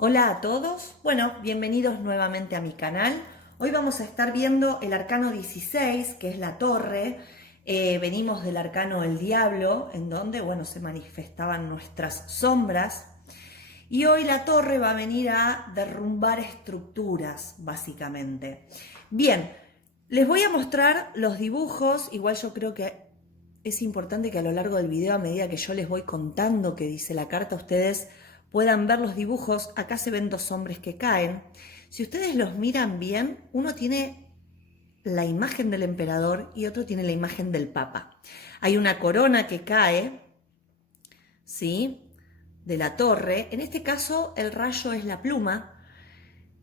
Hola a todos, bueno, bienvenidos nuevamente a mi canal. Hoy vamos a estar viendo el arcano 16, que es la torre. Venimos del arcano el diablo, en donde, bueno, se manifestaban nuestras sombras. Y hoy la torre va a venir a derrumbar estructuras, básicamente. Bien, les voy a mostrar los dibujos. Igual yo creo que es importante que a lo largo del video, a medida que yo les voy contando qué dice la carta, ustedes puedan ver los dibujos. Acá se ven dos hombres que caen. Si ustedes los miran bien, uno tiene la imagen del emperador y otro tiene la imagen del papa. Hay una corona que cae, ¿sí?, de la torre. En este caso el rayo es la pluma,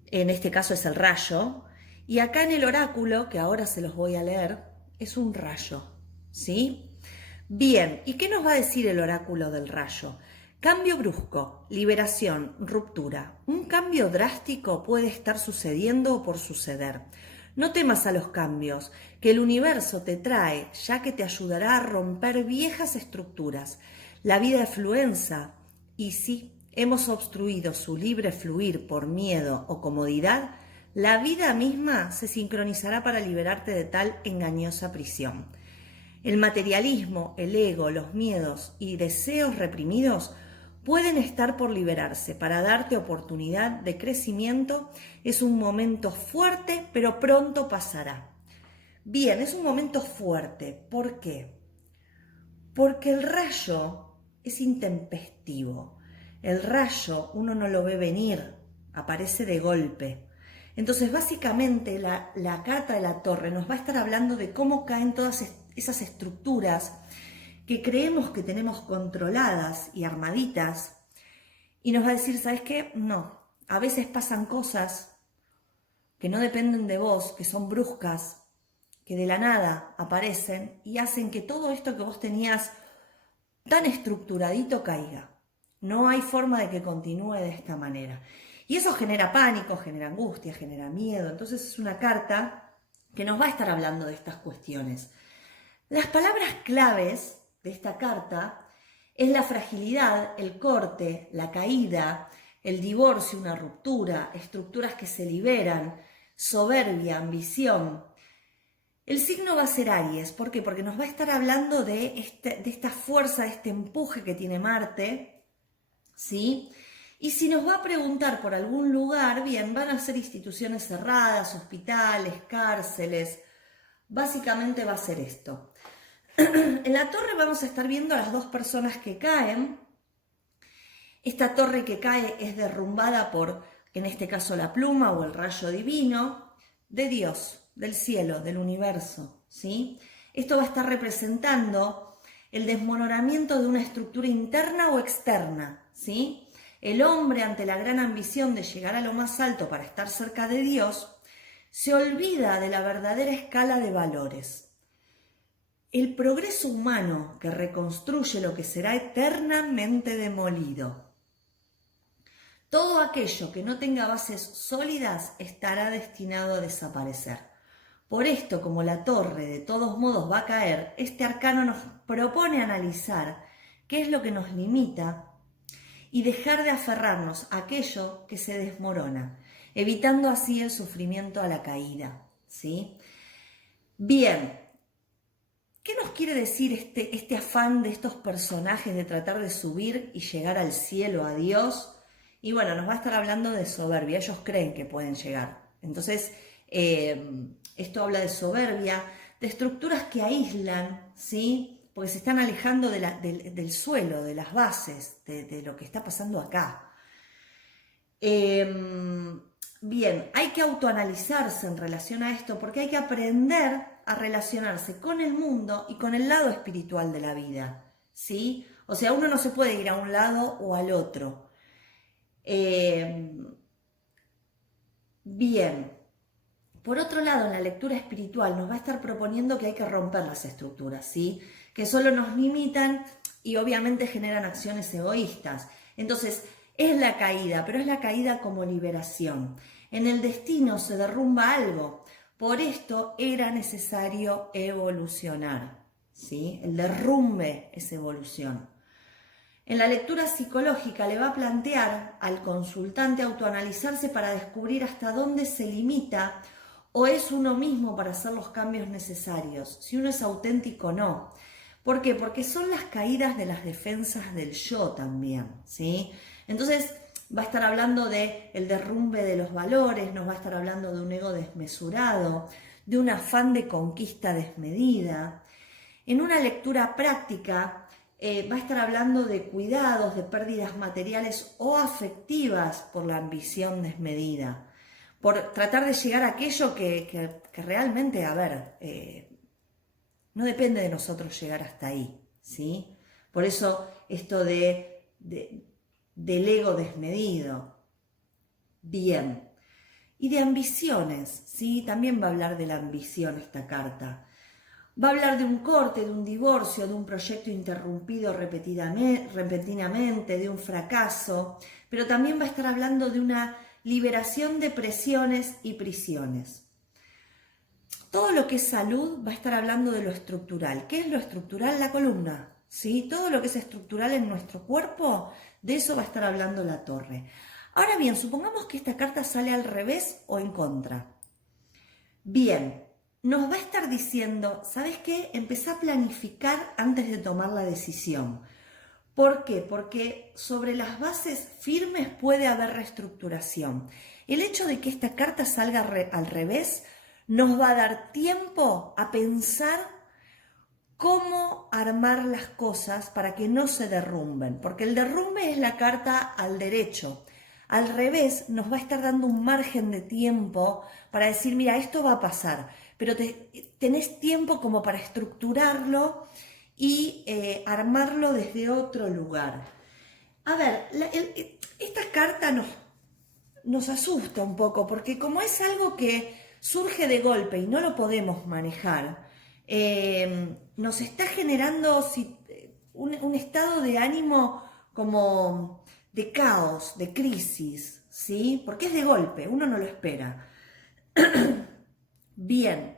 en este caso es el rayo, y acá en el oráculo, que ahora se los voy a leer, es un rayo, ¿sí? Bien, ¿y qué nos va a decir el oráculo del rayo? Cambio brusco, liberación, ruptura. Un cambio drástico puede estar sucediendo o por suceder. No temas a los cambios, que el universo te trae, ya que te ayudará a romper viejas estructuras. La vida es fluenza, y si hemos obstruido su libre fluir por miedo o comodidad, la vida misma se sincronizará para liberarte de tal engañosa prisión. El materialismo, el ego, los miedos y deseos reprimidos pueden estar por liberarse para darte oportunidad de crecimiento. Es un momento fuerte, pero pronto pasará. Bien, es un momento fuerte. ¿Por qué? Porque el rayo es intempestivo. El rayo uno no lo ve venir, aparece de golpe. Entonces, básicamente, la carta de la torre nos va a estar hablando de cómo caen todas esas estructuras que creemos que tenemos controladas y armaditas, y nos va a decir, ¿sabes qué? No, a veces pasan cosas que no dependen de vos, que son bruscas, que de la nada aparecen y hacen que todo esto que vos tenías tan estructuradito caiga. No hay forma de que continúe de esta manera. Y eso genera pánico, genera angustia, genera miedo. Entonces es una carta que nos va a estar hablando de estas cuestiones. Las palabras claves de esta carta es la fragilidad, el corte, la caída, el divorcio, una ruptura, estructuras que se liberan, soberbia, ambición. El signo va a ser Aries. ¿Por qué? Porque nos va a estar hablando de esta fuerza, de este empuje que tiene Marte, ¿sí? Y si nos va a preguntar por algún lugar, bien, van a ser instituciones cerradas, hospitales, cárceles. Básicamente va a ser esto. En la torre vamos a estar viendo a las dos personas que caen. Esta torre que cae es derrumbada por, en este caso, la pluma o el rayo divino de Dios, del cielo, del universo, ¿sí? Esto va a estar representando el desmoronamiento de una estructura interna o externa, ¿sí? El hombre, ante la gran ambición de llegar a lo más alto para estar cerca de Dios, se olvida de la verdadera escala de valores. El progreso humano que reconstruye lo que será eternamente demolido. Todo aquello que no tenga bases sólidas estará destinado a desaparecer. Por esto, como la torre de todos modos va a caer, este arcano nos propone analizar qué es lo que nos limita y dejar de aferrarnos a aquello que se desmorona, evitando así el sufrimiento a la caída, ¿sí? Bien, ¿qué nos quiere decir este afán de estos personajes de tratar de subir y llegar al cielo, a Dios? Y bueno, nos va a estar hablando de soberbia. Ellos creen que pueden llegar. Entonces, esto habla de soberbia, de estructuras que aíslan, ¿sí? Porque se están alejando del suelo, de las bases, de lo que está pasando acá. Bien, hay que autoanalizarse en relación a esto porque hay que aprender a relacionarse con el mundo y con el lado espiritual de la vida, ¿sí? O sea, uno no se puede ir a un lado o al otro. Bien, por otro lado, en la lectura espiritual nos va a estar proponiendo que hay que romper las estructuras, ¿sí? Que solo nos limitan y obviamente generan acciones egoístas. Entonces, es la caída, pero es la caída como liberación. En el destino se derrumba algo. Por esto era necesario evolucionar, ¿sí? El derrumbe es evolución. En la lectura psicológica le va a plantear al consultante autoanalizarse para descubrir hasta dónde se limita o es uno mismo para hacer los cambios necesarios, si uno es auténtico o no. ¿Por qué? Porque son las caídas de las defensas del yo también, ¿sí? Entonces va a estar hablando de el derrumbe de los valores, nos va a estar hablando de un ego desmesurado, de un afán de conquista desmedida. En una lectura práctica va a estar hablando de cuidados, de pérdidas materiales o afectivas por la ambición desmedida, por tratar de llegar a aquello que realmente, a ver, no depende de nosotros llegar hasta ahí, ¿sí? Por eso esto del ego desmedido. Bien. Y de ambiciones, ¿sí? También va a hablar de la ambición esta carta. Va a hablar de un corte, de un divorcio, de un proyecto interrumpido repentinamente, de un fracaso, pero también va a estar hablando de una liberación de presiones y prisiones. Todo lo que es salud va a estar hablando de lo estructural. ¿Qué es lo estructural? La columna, ¿sí? Todo lo que es estructural en nuestro cuerpo, de eso va a estar hablando la torre. Ahora bien, supongamos que esta carta sale al revés o en contra. Bien, nos va a estar diciendo, ¿sabes qué? Empezá a planificar antes de tomar la decisión. ¿Por qué? Porque sobre las bases firmes puede haber reestructuración. El hecho de que esta carta salga al revés nos va a dar tiempo a pensar cómo armar las cosas para que no se derrumben, porque el derrumbe es la carta al derecho. Al revés, nos va a estar dando un margen de tiempo para decir, mira, esto va a pasar, pero tenés tiempo como para estructurarlo y armarlo desde otro lugar. A ver, esta carta nos asusta un poco, porque como es algo que surge de golpe y no lo podemos manejar, nos está generando un estado de ánimo como de caos, de crisis, ¿sí? Porque es de golpe, uno no lo espera. Bien,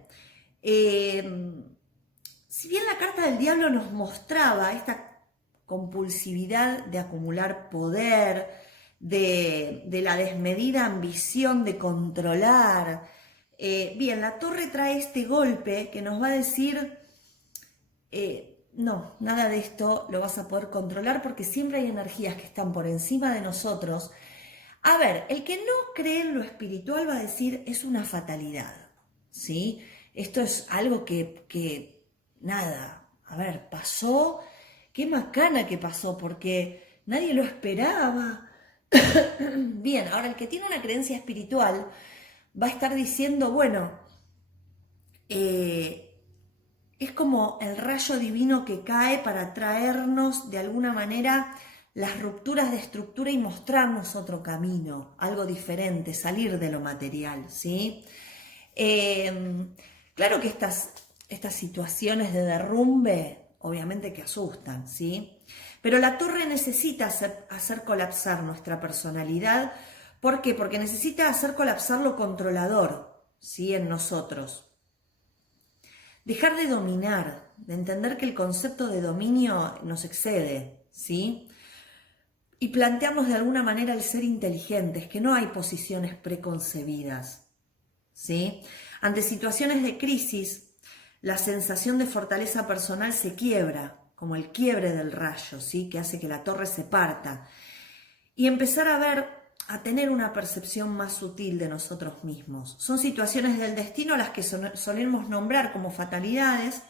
si bien la carta del diablo nos mostraba esta compulsividad de acumular poder, de la desmedida ambición de controlar, bien, la torre trae este golpe que nos va a decir, no, nada de esto lo vas a poder controlar porque siempre hay energías que están por encima de nosotros. A ver, el que no cree en lo espiritual va a decir es una fatalidad, ¿sí? Esto es algo que nada, a ver, pasó, qué macana que pasó porque nadie lo esperaba. Bien, ahora el que tiene una creencia espiritual va a estar diciendo, bueno, es como el rayo divino que cae para traernos de alguna manera las rupturas de estructura y mostrarnos otro camino, algo diferente, salir de lo material, ¿sí? Claro que estas situaciones de derrumbe, obviamente que asustan, ¿sí? Pero la torre necesita hacer colapsar nuestra personalidad. ¿Por qué? Porque necesita hacer colapsar lo controlador, ¿sí? En nosotros. Dejar de dominar, de entender que el concepto de dominio nos excede, ¿sí? Y planteamos de alguna manera el ser inteligentes, que no hay posiciones preconcebidas, ¿sí? Ante situaciones de crisis, la sensación de fortaleza personal se quiebra, como el quiebre del rayo, ¿sí? Que hace que la torre se parta. Y empezar a tener una percepción más sutil de nosotros mismos. Son situaciones del destino las que solemos nombrar como fatalidades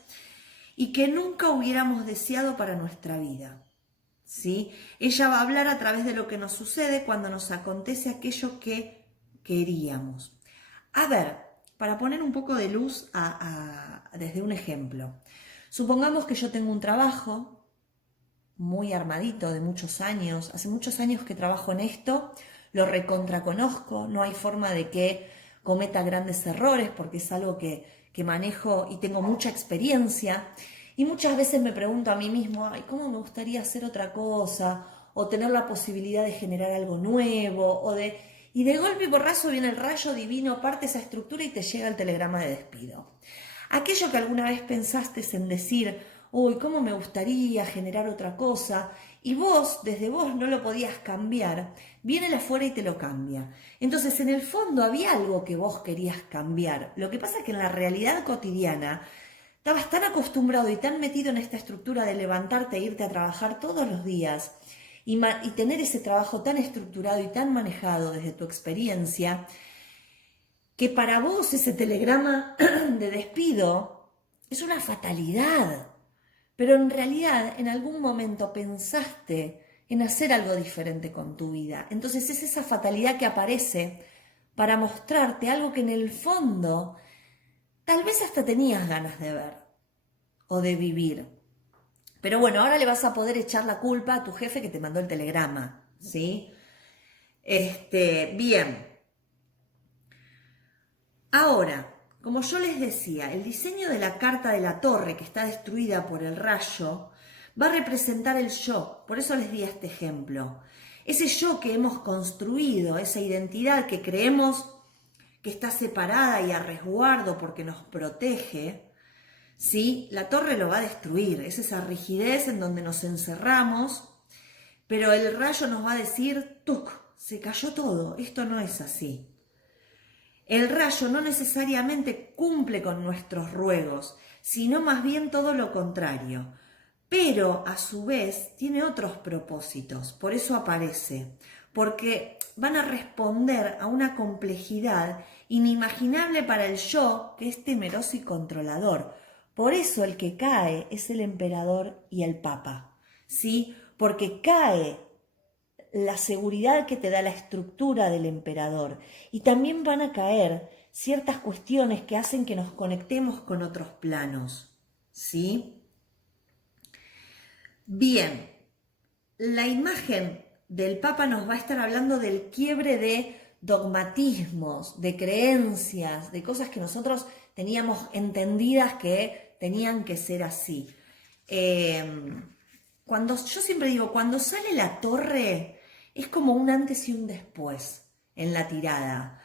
y que nunca hubiéramos deseado para nuestra vida, ¿sí? Ella va a hablar a través de lo que nos sucede cuando nos acontece aquello que queríamos. A ver, para poner un poco de luz desde un ejemplo. Supongamos que yo tengo un trabajo muy armadito de muchos años, hace muchos años que trabajo en esto, lo recontraconozco, no hay forma de que cometa grandes errores porque es algo que manejo y tengo mucha experiencia. Y muchas veces me pregunto a mí mismo, ay, ¿cómo me gustaría hacer otra cosa? O tener la posibilidad de generar algo nuevo, y de golpe y porrazo viene el rayo divino, parte esa estructura y te llega el telegrama de despido. Aquello que alguna vez pensaste en decir, uy, ¿cómo me gustaría generar otra cosa? y vos, desde vos no lo podías cambiar, viene el afuera y te lo cambia. Entonces, en el fondo había algo que vos querías cambiar. Lo que pasa es que en la realidad cotidiana estabas tan acostumbrado y tan metido en esta estructura de levantarte e irte a trabajar todos los días y tener ese trabajo tan estructurado y tan manejado desde tu experiencia, que para vos ese telegrama de despido es una fatalidad. Pero en realidad en algún momento pensaste en hacer algo diferente con tu vida. Entonces es esa fatalidad que aparece para mostrarte algo que en el fondo tal vez hasta tenías ganas de ver o de vivir. Pero bueno, ahora le vas a poder echar la culpa a tu jefe que te mandó el telegrama, ¿sí? Bien. Ahora, como yo les decía, el diseño de la carta de la torre que está destruida por el rayo va a representar el yo. Por eso les di este ejemplo. Ese yo que hemos construido, esa identidad que creemos que está separada y a resguardo porque nos protege, ¿sí? La torre lo va a destruir. Es esa rigidez en donde nos encerramos, pero el rayo nos va a decir, ¡tuc! Se cayó todo, esto no es así. El rayo no necesariamente cumple con nuestros ruegos, sino más bien todo lo contrario. Pero a su vez tiene otros propósitos, por eso aparece, porque van a responder a una complejidad inimaginable para el yo, que es temeroso y controlador. Por eso el que cae es el emperador y el papa, ¿sí? Porque cae la seguridad que te da la estructura del emperador, y también van a caer ciertas cuestiones que hacen que nos conectemos con otros planos, ¿sí? Bien, la imagen del Papa nos va a estar hablando del quiebre de dogmatismos, de creencias, de cosas que nosotros teníamos entendidas que tenían que ser así. Yo siempre digo, cuando sale la torre, es como un antes y un después en la tirada.